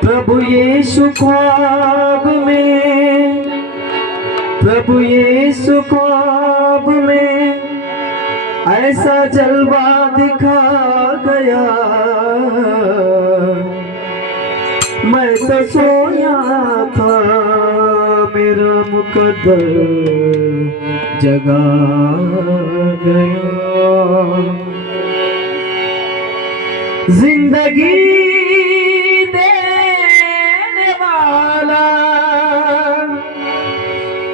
प्रभु यीशु ख्वाब में, प्रभु यीशु ख्वाब में ऐसा जलवा दिखा गया। मैं तो सोया था, मेरा मुकद्दर जगा गया। जिंदगी देने वाला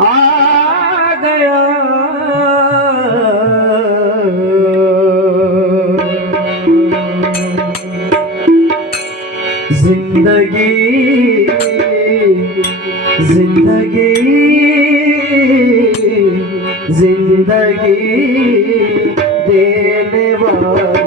आ गया। जिंदगी जिंदगी जिंदगी देने वाला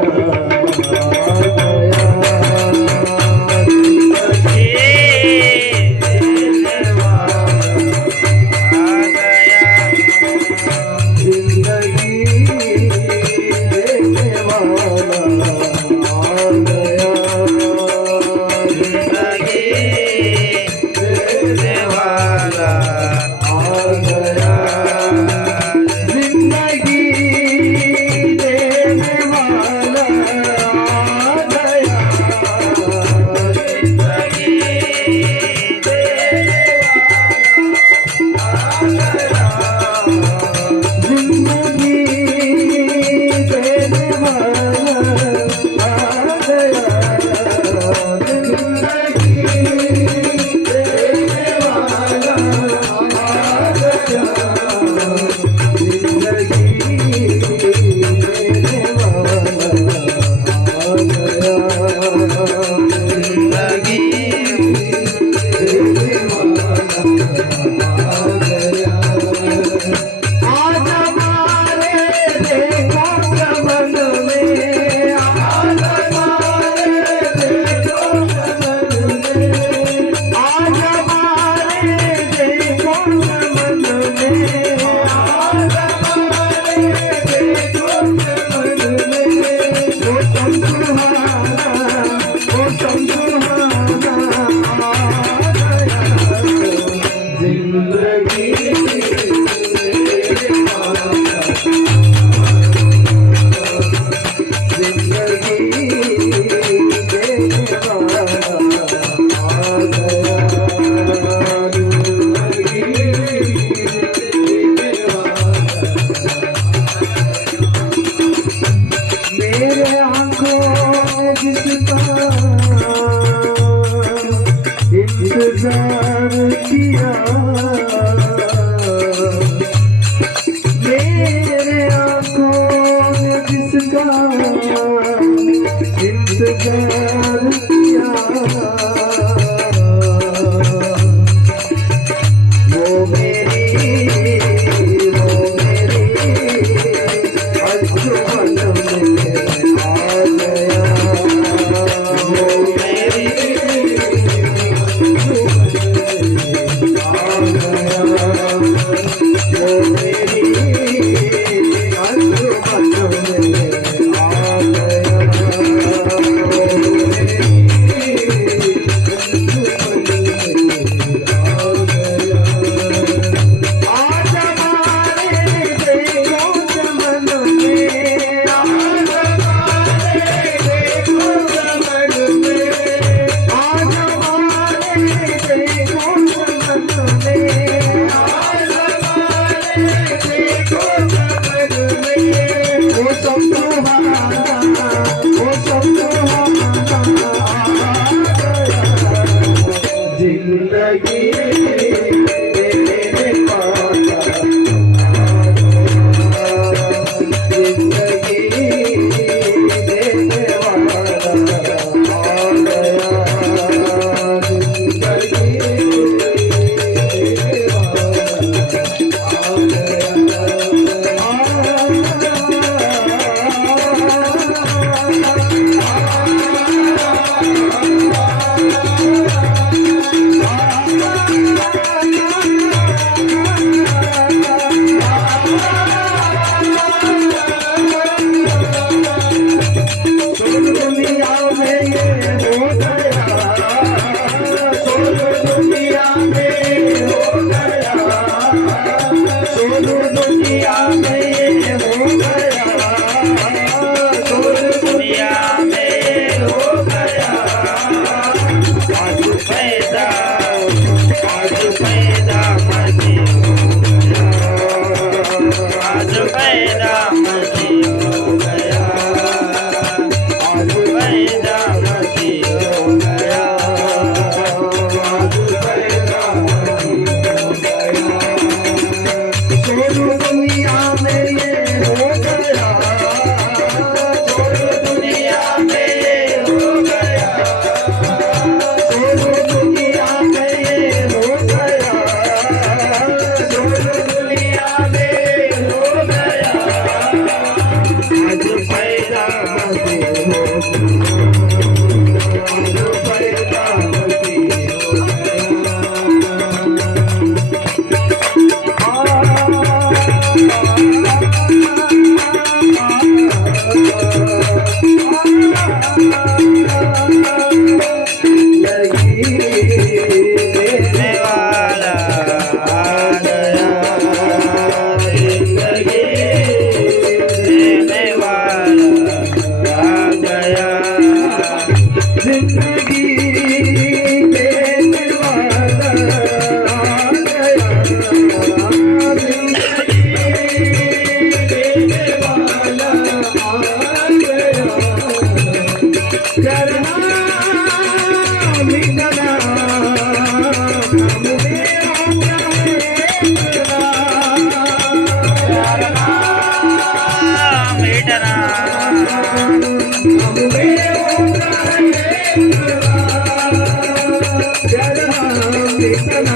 में ये हो गया, शोर दुनिया में ये हो गया। आज पैदा मसीह हो गया, आज पैदा मसीह हो गया, आज पैदा मसीह हो गया, आज पैदा मसीह हो गया। शोर दुनिया में ये हो गया, शोर दुनिया में ये हो गया, शोर दुनिया में ये हो गया, शोर दुनिया में ये हो गया। आज पैदा मसीह हो गया, आज पैदा मसीह हो देने वाला आ गया, जिंदगी देने वाला आ गया, जिंदगी देने वाला आ गया, जिंदगी देने वाला आ गया। करना मिटना मुझे होगा मिटना मुझे होगा करना मिटना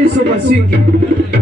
Yesu Masihi.